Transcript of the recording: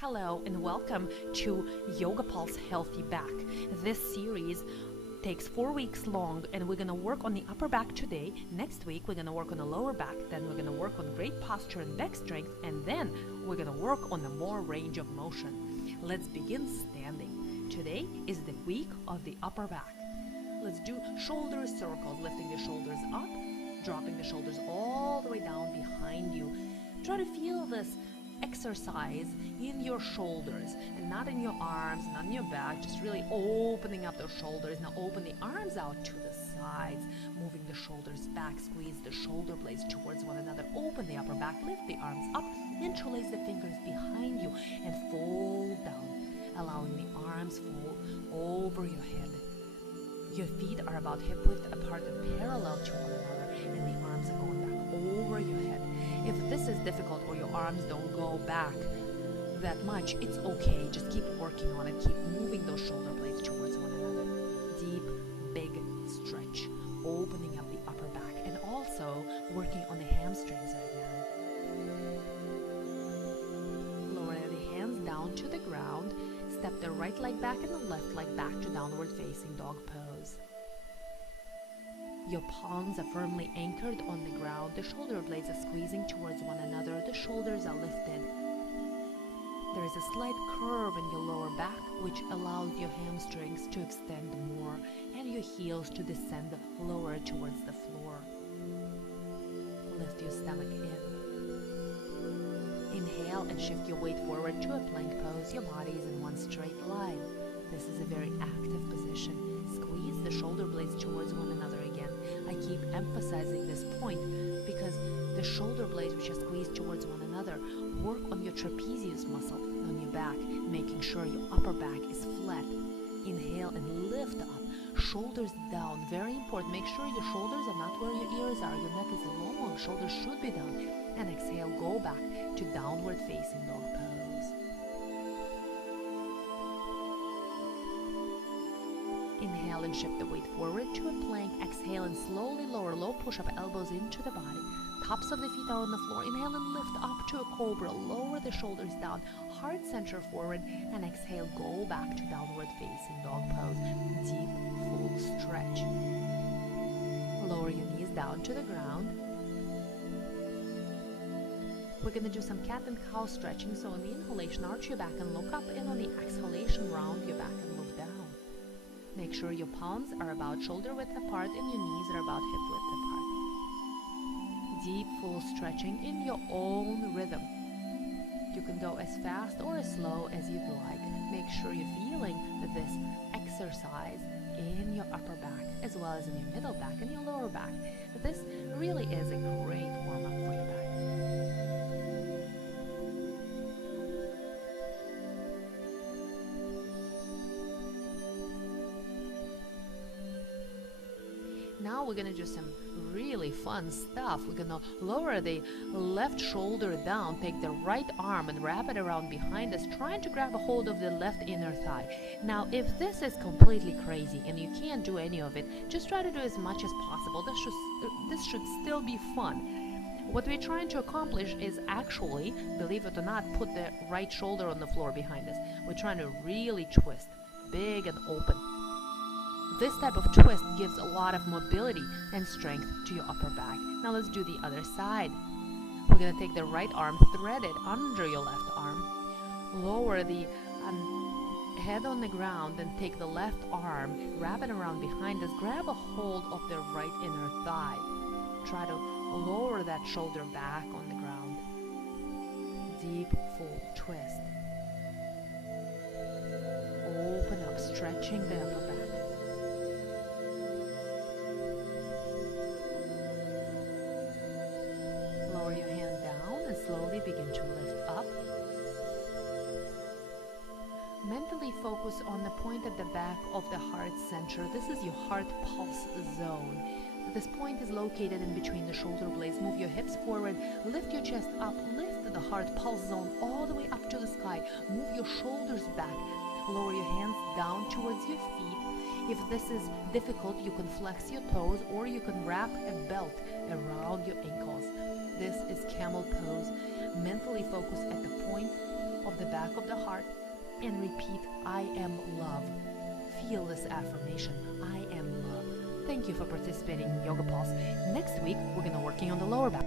Hello and welcome to Yoga Pulse Healthy Back. This series takes 4 weeks long and we're going to work on the upper back today. Next week we're going to work on the lower back, then we're going to work on great posture and back strength, and then we're going to work on the more range of motion. Let's begin standing. Today is the week of the upper back. Let's do shoulder circles, lifting the shoulders up, dropping the shoulders all the way down behind you. Try to feel this exercise in your shoulders and not in your arms, not in your back, just really opening up those shoulders. Now open the arms out to the sides, moving the shoulders back, squeeze the shoulder blades towards one another, open the upper back, lift the arms up, interlace the fingers behind you and fold down, allowing the arms fold over your head. Your feet are about hip width apart and parallel to one another, and the arms are going back over your head. If this is difficult or your arms don't go back that much, it's okay. Just keep working on it. Keep moving those shoulder blades towards one another. Deep, big stretch, opening up the upper back, and also working on the hamstrings right now. Lower the hands down to the ground. Step the right leg back and the left leg back to downward facing dog pose. Your palms are firmly anchored on the ground. The shoulder blades are squeezing towards one another. The shoulders are lifted. There is a slight curve in your lower back, which allows your hamstrings to extend more and your heels to descend lower towards the floor. Lift your stomach in. Inhale and shift your weight forward to a plank pose. Your body is in one straight line. This is a very active position. Squeeze the shoulder blades towards one another again. I keep emphasizing this point because the shoulder blades which are squeezed towards one another work on your trapezius muscle on your back, making sure your upper back is flat. Inhale and lift up. Shoulders down. Very important. Make sure your shoulders are not where your ears are. Your neck is long. Shoulders should be down. And exhale, go back to downward facing dog pose. Inhale and shift the weight forward to a plank. Exhale and slowly lower, low push-up, elbows into the body. Tops of the feet are on the floor. Inhale and lift up to a cobra. Lower the shoulders down. Heart center forward. And exhale, go back to downward facing dog pose. Deep, full stretch. Lower your knees down to the ground. We're going to do some cat and cow stretching. So on the inhalation, arch your back and look up. And on the exhalation, round your back and look down. Make sure your palms are about shoulder width apart and your knees are about hip width apart. Deep, full stretching in your own rhythm. You can go as fast or as slow as you'd like. Make sure you're feeling this exercise in your upper back as well as in your middle back and your lower back. This really is a great warm-up for your back. Now we're going to do some really fun stuff. We're going to lower the left shoulder down, take the right arm and wrap it around behind us, trying to grab a hold of the left inner thigh. Now, if this is completely crazy and you can't do any of it, just try to do as much as possible. This should still be fun. What we're trying to accomplish is actually, believe it or not, put the right shoulder on the floor behind us. We're trying to really twist, big and open. This type of twist gives a lot of mobility and strength to your upper back. Now let's do the other side. We're going to take the right arm, thread it under your left arm, lower the head on the ground, and take the left arm, wrap it around behind us, grab a hold of the right inner thigh. Try to lower that shoulder back on the ground. Deep, full twist. Open up, stretching the upper back. Lower your hand down and slowly begin to lift up. Mentally focus on the point at the back of the heart center. This is your heart pulse zone. This point is located in between the shoulder blades. Move your hips forward, lift your chest up, lift the heart pulse zone all the way up to the sky. Move your shoulders back, lower your hands down towards your feet. If this is difficult, you can flex your toes or you can wrap a belt around your ankles. This is camel pose. Mentally focus at the point of the back of the heart and repeat, I am love. Feel this affirmation, I am love. Thank you for participating in Yoga Pulse. Next week, we're going to working on the lower back.